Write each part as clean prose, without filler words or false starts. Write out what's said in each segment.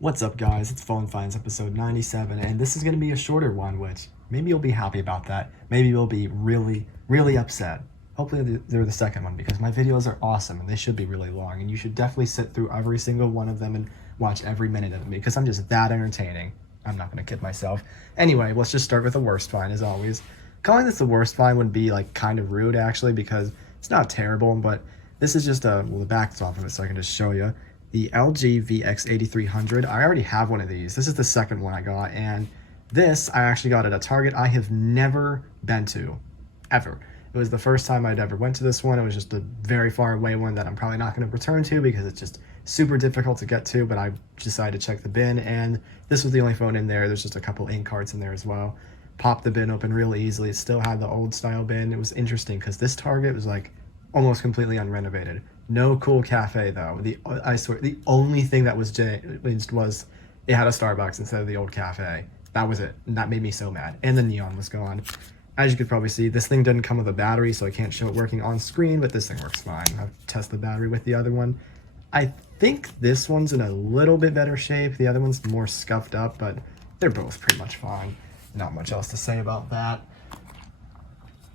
What's up, guys? It's Phone Finds episode 97, and this is going to be a shorter one, which maybe you'll be happy about that. Maybe you'll be really upset. Hopefully they're the second one, because my videos are awesome and they should be really long, and you should definitely sit through every single one of them and watch every minute of them because I'm just that entertaining. I'm not going to kid myself. Anyway, let's just start with the worst find, as always. Calling this the worst find would be like kind of rude, actually, because it's not terrible, but this is just the back's off of it, so I can just show you. The LG VX8300. I already have one of these. This is the second one I got, and this I actually got at a Target I have never been to, ever. It was the first time I'd ever went to this one. It was just a very far away one that I'm probably not going to return to because it's just super difficult to get to, but I decided to check the bin, and this was the only phone in there. There's just a couple ink carts in there as well. Popped the bin open really easily. It still had the old style bin. It was interesting because this Target was like almost completely unrenovated. No cool cafe though. I swear the only thing that was changed was it had a Starbucks instead of the old cafe. That was it. And that made me so mad. And the neon was gone. As you could probably see, this thing didn't come with a battery, so I can't show it working on screen, but this thing works fine. I've tested the battery with the other one. I think this one's in a little bit better shape. The other one's more scuffed up, but they're both pretty much fine. Not much else to say about that.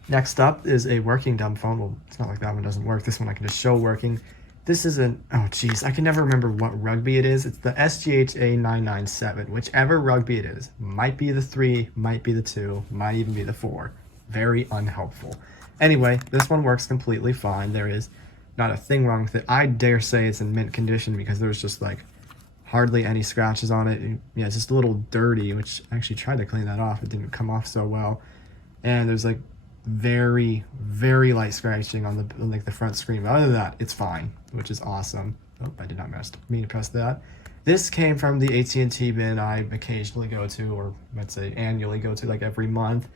Next up is a working dumb phone. Well, it's not like that one doesn't work. This one I can just show working. This is an, oh geez, I can never remember what rugby it is. It's the SGH-A997. Whichever rugby it is. Might be the 3, might be the 2, might even be the 4. Very unhelpful. Anyway, this one works completely fine. There is not a thing wrong with it. I dare say it's in mint condition because there was just like hardly any scratches on it. Yeah, it's just a little dirty, which I actually tried to clean that off. It didn't come off so well. And there's like very light scratching on the front screen, but other than that it's fine, which is awesome. Oh, I did not mean to press that. This came from the AT&T bin I occasionally go to, or let's say annually go to, like every month.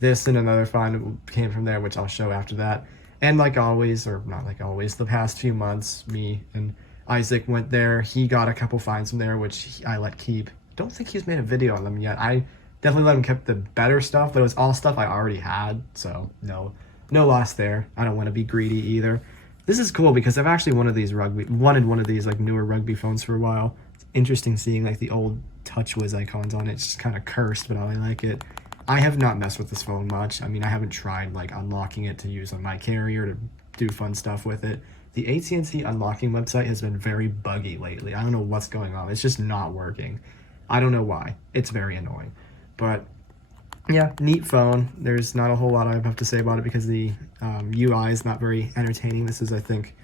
This and another find came from there, which I'll show after that. And like always, or not like always, the past few months, me and Isaac went there. He got a couple finds from there, which I let keep. Don't think he's made a video on them yet. I definitely let him keep the better stuff, but it was all stuff I already had, so no loss there. I don't want to be greedy either. This is cool because I've actually wanted one of these like newer rugby phones for a while. It's interesting seeing like the old TouchWiz icons on it. It's just kind of cursed, but I like it. I have not messed with this phone much. I mean, I haven't tried like unlocking it to use on my carrier to do fun stuff with it. The AT&T unlocking website has been very buggy lately. I don't know what's going on. It's just not working. I don't know why. It's very annoying. But yeah, neat phone. There's not a whole lot I have to say about it because the UI is not very entertaining. This is, I think,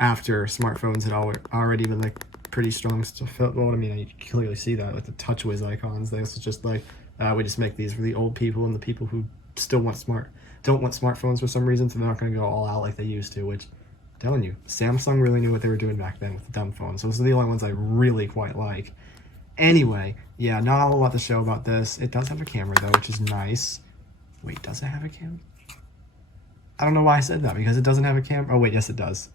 after smartphones had already been like pretty strong stuff. Well, I mean, you can clearly see that with the TouchWiz icons. This is just like, we just make these for the old people and the people who still don't want smartphones for some reason, so they're not going to go all out like they used to, which, I'm telling you, Samsung really knew what they were doing back then with the dumb phones. So those are the only ones I really quite like. Anyway, yeah, not a whole lot to show about this. It does have a camera, though, which is nice. Wait, does it have a camera? I don't know why I said that, because it doesn't have a camera. Oh, wait, yes, it does.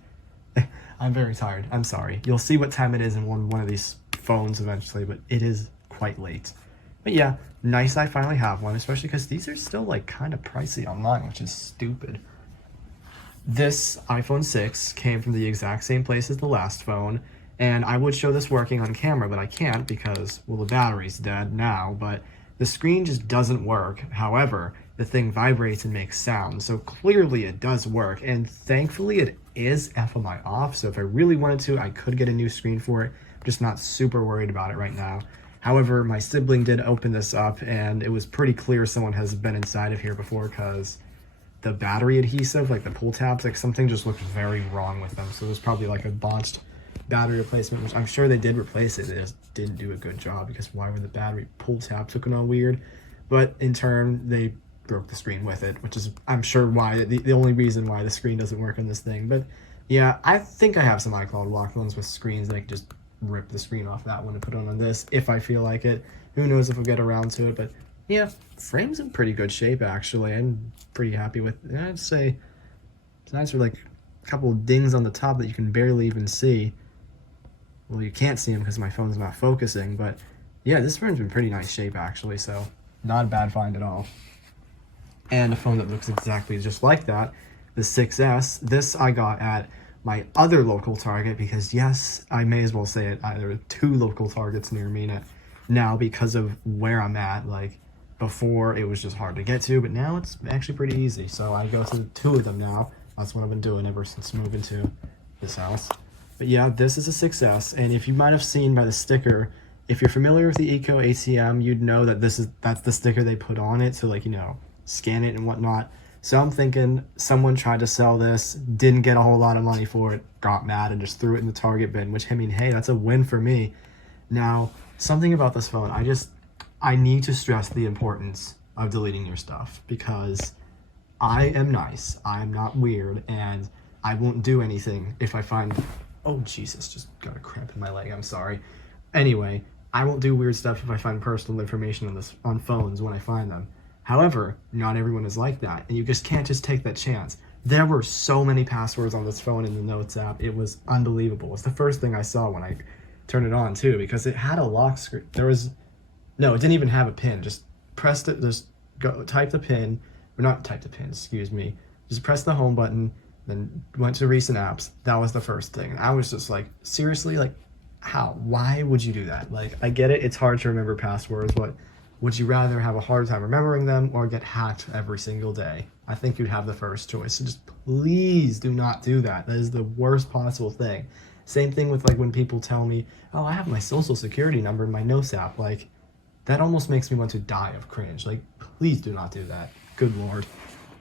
I'm very tired. I'm sorry. You'll see what time it is in one of these phones eventually, but it is quite late. But yeah, nice I finally have one, especially because these are still, like, kind of pricey online, which is stupid. This iPhone 6 came from the exact same place as the last phone, and I would show this working on camera, but I can't because, well, the battery's dead now, but the screen just doesn't work. However, the thing vibrates and makes sound, so clearly it does work, and thankfully it is FMI off, so if I really wanted to, I could get a new screen for it. I'm just not super worried about it right now. However, my sibling did open this up, and it was pretty clear someone has been inside of here before because the battery adhesive, like the pull tabs, like something just looked very wrong with them, so it was probably like a botched battery replacement, which I'm sure they did replace it. They just didn't do a good job because why were the battery pull tabs looking all weird? But in turn, they broke the screen with it, which is, I'm sure, why the only reason why the screen doesn't work on this thing. But yeah, I think I have some iCloud lock ones with screens that I can just rip the screen off that one and put it on this if I feel like it. Who knows if we'll get around to it, but yeah, frame's in pretty good shape actually. I'm pretty happy with it. I'd say it's nice for like a couple of dings on the top that you can barely even see. Well, you can't see them because my phone's not focusing, but yeah, this phone's in pretty nice shape actually, so not a bad find at all. And a phone that looks exactly just like that, the 6S. This I got at my other local Target, because yes, I may as well say it, either 2 local Targets near me now because of where I'm at. Like, before it was just hard to get to, but now it's actually pretty easy. So I go to 2 of them now. That's what I've been doing ever since moving to this house. But yeah, this is a success. And if you might have seen by the sticker, if you're familiar with the Eco ATM, you'd know that that's the sticker they put on it to, like, you know, scan it and whatnot. So I'm thinking someone tried to sell this, didn't get a whole lot of money for it, got mad and just threw it in the Target bin, which, I mean, hey, that's a win for me. Now, something about this phone, I need to stress the importance of deleting your stuff, because I am nice, I'm not weird, and I won't do anything if I find, oh Jesus, just got a cramp in my leg, I'm sorry. Anyway, I won't do weird stuff if I find personal information on phones when I find them. However, not everyone is like that, and you just can't just take that chance. There were so many passwords on this phone in the Notes app, it was unbelievable. It's the first thing I saw when I turned it on too, because it had a lock screen. No, it didn't even have a pin. Just pressed it, just type the pin, or not type the pin, excuse me. Just press the home button, then went to recent apps. That was the first thing. And I was just like, seriously, like, how? Why would you do that? Like, I get it, it's hard to remember passwords, but would you rather have a hard time remembering them or get hacked every single day? I think you'd have the first choice. So just please do not do that. That is the worst possible thing. Same thing with, like, when people tell me, oh, I have my social security number in my Notes app. Like, that almost makes me want to die of cringe. Like, please do not do that. Good Lord.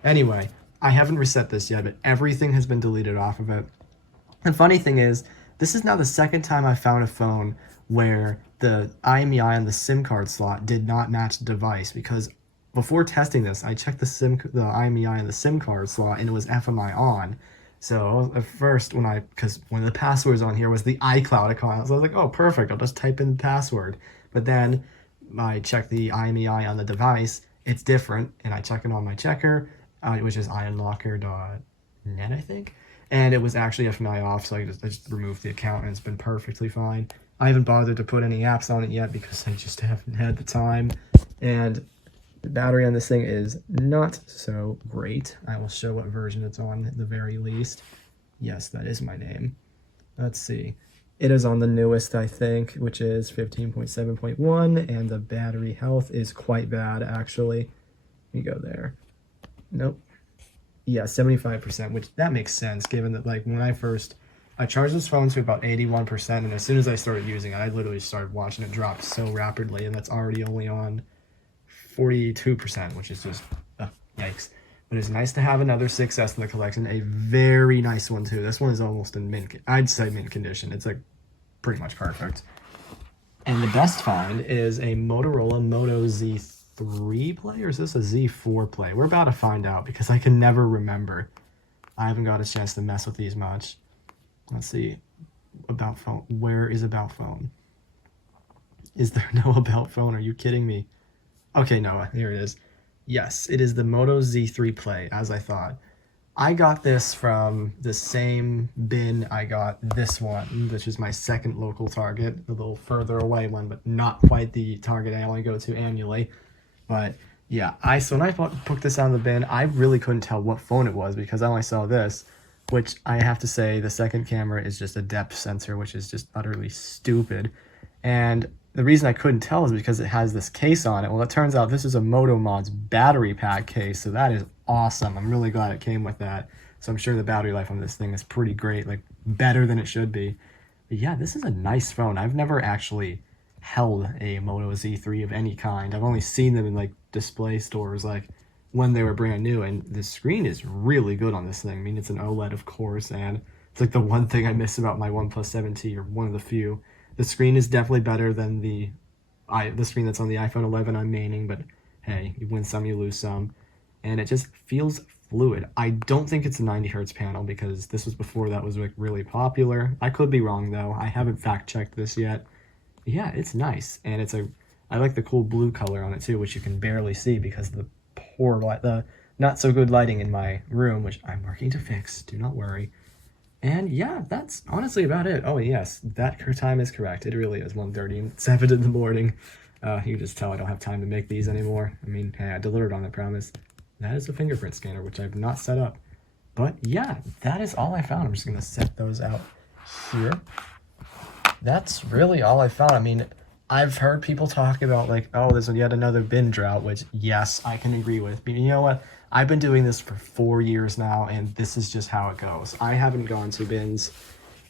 Anyway, I haven't reset this yet, but everything has been deleted off of it. And funny thing is, this is now the second time I found a phone where the IMEI on the SIM card slot did not match the device, because before testing this, I checked the IMEI on the SIM card slot and it was FMI on. So at first, because one of the passwords on here was the iCloud account, so I was like, oh, perfect, I'll just type in the password. But then I checked the IMEI on the device, it's different, and I check it on my checker, which is iUnlocker.net, I think, and it was actually FMI off, so I just removed the account, and it's been perfectly fine. I haven't bothered to put any apps on it yet because I just haven't had the time, and the battery on this thing is not so great. I will show what version it's on at the very least. Yes, that is my name. Let's see. It is on the newest, I think, which is 15.7.1, and the battery health is quite bad, actually. Let me go there. Nope. Yeah, 75%, which that makes sense, given that, like, when I charged this phone to about 81%, and as soon as I started using it, I literally started watching it drop so rapidly, and that's already only on 42%, which is just, yikes. But it's nice to have another 6S in the collection, a very nice one too. This one is almost in I'd say mint condition. It's like pretty much perfect. And the best find is a Motorola Moto Z3 play, or is this a Z4 play? We're about to find out because I can never remember. I haven't got a chance to mess with these much. Let's see. About phone. Where is about phone? Is there no about phone? Are you kidding me? Okay, Noah, here it is. Yes, it is the Moto Z3 Play, as I thought. I got this from the same bin I got this one, which is my second local Target, a little further away one, but not quite the Target I only go to annually. But yeah, so when I put this out of the bin, I really couldn't tell what phone it was because I only saw this, which I have to say the second camera is just a depth sensor, which is just utterly stupid. And the reason I couldn't tell is because it has this case on it. Well, it turns out this is a Moto Mods battery pack case, so that is awesome. I'm really glad it came with that. So I'm sure the battery life on this thing is pretty great, like better than it should be. But yeah, this is a nice phone. I've never actually held a Moto Z3 of any kind. I've only seen them in like display stores, like when they were brand new, and the screen is really good on this thing. I mean, it's an OLED, of course, and it's like the one thing I miss about my OnePlus 7T, or one of the few. The screen is definitely better than the screen that's on the iPhone 11 I'm maining, but hey, you win some, you lose some. And it just feels fluid. I don't think it's a 90 hertz panel because this was before that was like really popular. I could be wrong though. I haven't fact checked this yet. But yeah, it's nice. And I like the cool blue color on it too, which you can barely see because of the not so good lighting in my room, which I'm working to fix. Do not worry. And yeah, that's honestly about it. Oh yes, that time is correct. It really is 1:37 in the morning. You can just tell I don't have time to make these anymore. I mean, hey, I delivered on the promise. That is a fingerprint scanner, which I've not set up. But yeah, that is all I found. I'm just gonna set those out here. That's really all I found. I mean, I've heard people talk about like, oh, there's yet another bin drought, which yes, I can agree with. But you know what? I've been doing this for 4 years now, and this is just how it goes. I haven't gone to bins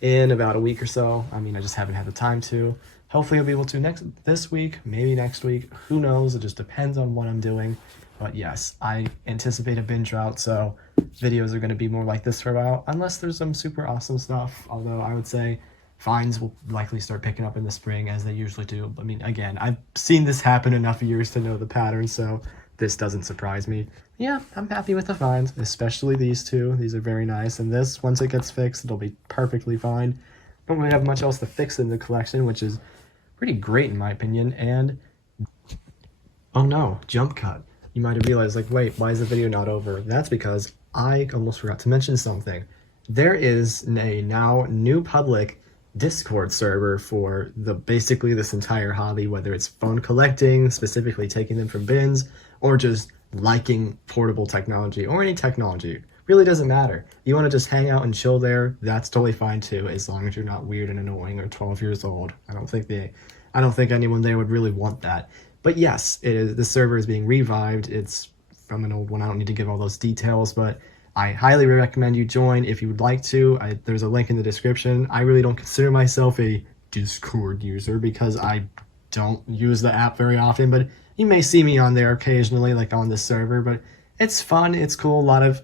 in about a week or so. I mean, I just haven't had the time to. Hopefully I'll be able to this week, maybe next week. Who knows? It just depends on what I'm doing. But yes, I anticipate a bin drought, so videos are going to be more like this for a while, unless there's some super awesome stuff. Although I would say fines will likely start picking up in the spring as they usually do. I mean, again, I've seen this happen enough years to know the pattern, so this doesn't surprise me. Yeah, I'm happy with the fines, especially these two. These are very nice, and this, once it gets fixed, it'll be perfectly fine. Don't really have much else to fix in the collection, which is pretty great in my opinion. And oh no, jump cut. You might have realized, like, wait, why is the video not over? That's because I almost forgot to mention something. There is a now new public Discord server for basically this entire hobby, whether it's phone collecting, specifically taking them from bins, or just liking portable technology or any technology. Really doesn't matter. You want to just hang out and chill there, that's totally fine too, as long as you're not weird and annoying or 12 years old. I don't think anyone there would really want that. But yes, the server is being revived. It's from an old one. I don't need to give all those details, but I highly recommend you join if you would like to. There's a link in the description. I really don't consider myself a Discord user because I don't use the app very often, but you may see me on there occasionally, like on the server. But it's fun, it's cool. A lot of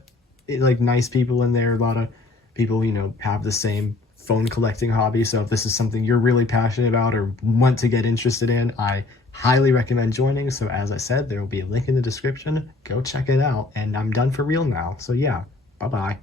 like nice people in there. A lot of people, have the same phone collecting hobby. So if this is something you're really passionate about or want to get interested in, I highly recommend joining. So as I said, there will be a link in the description. Go check it out. And I'm done for real now. So yeah, bye-bye.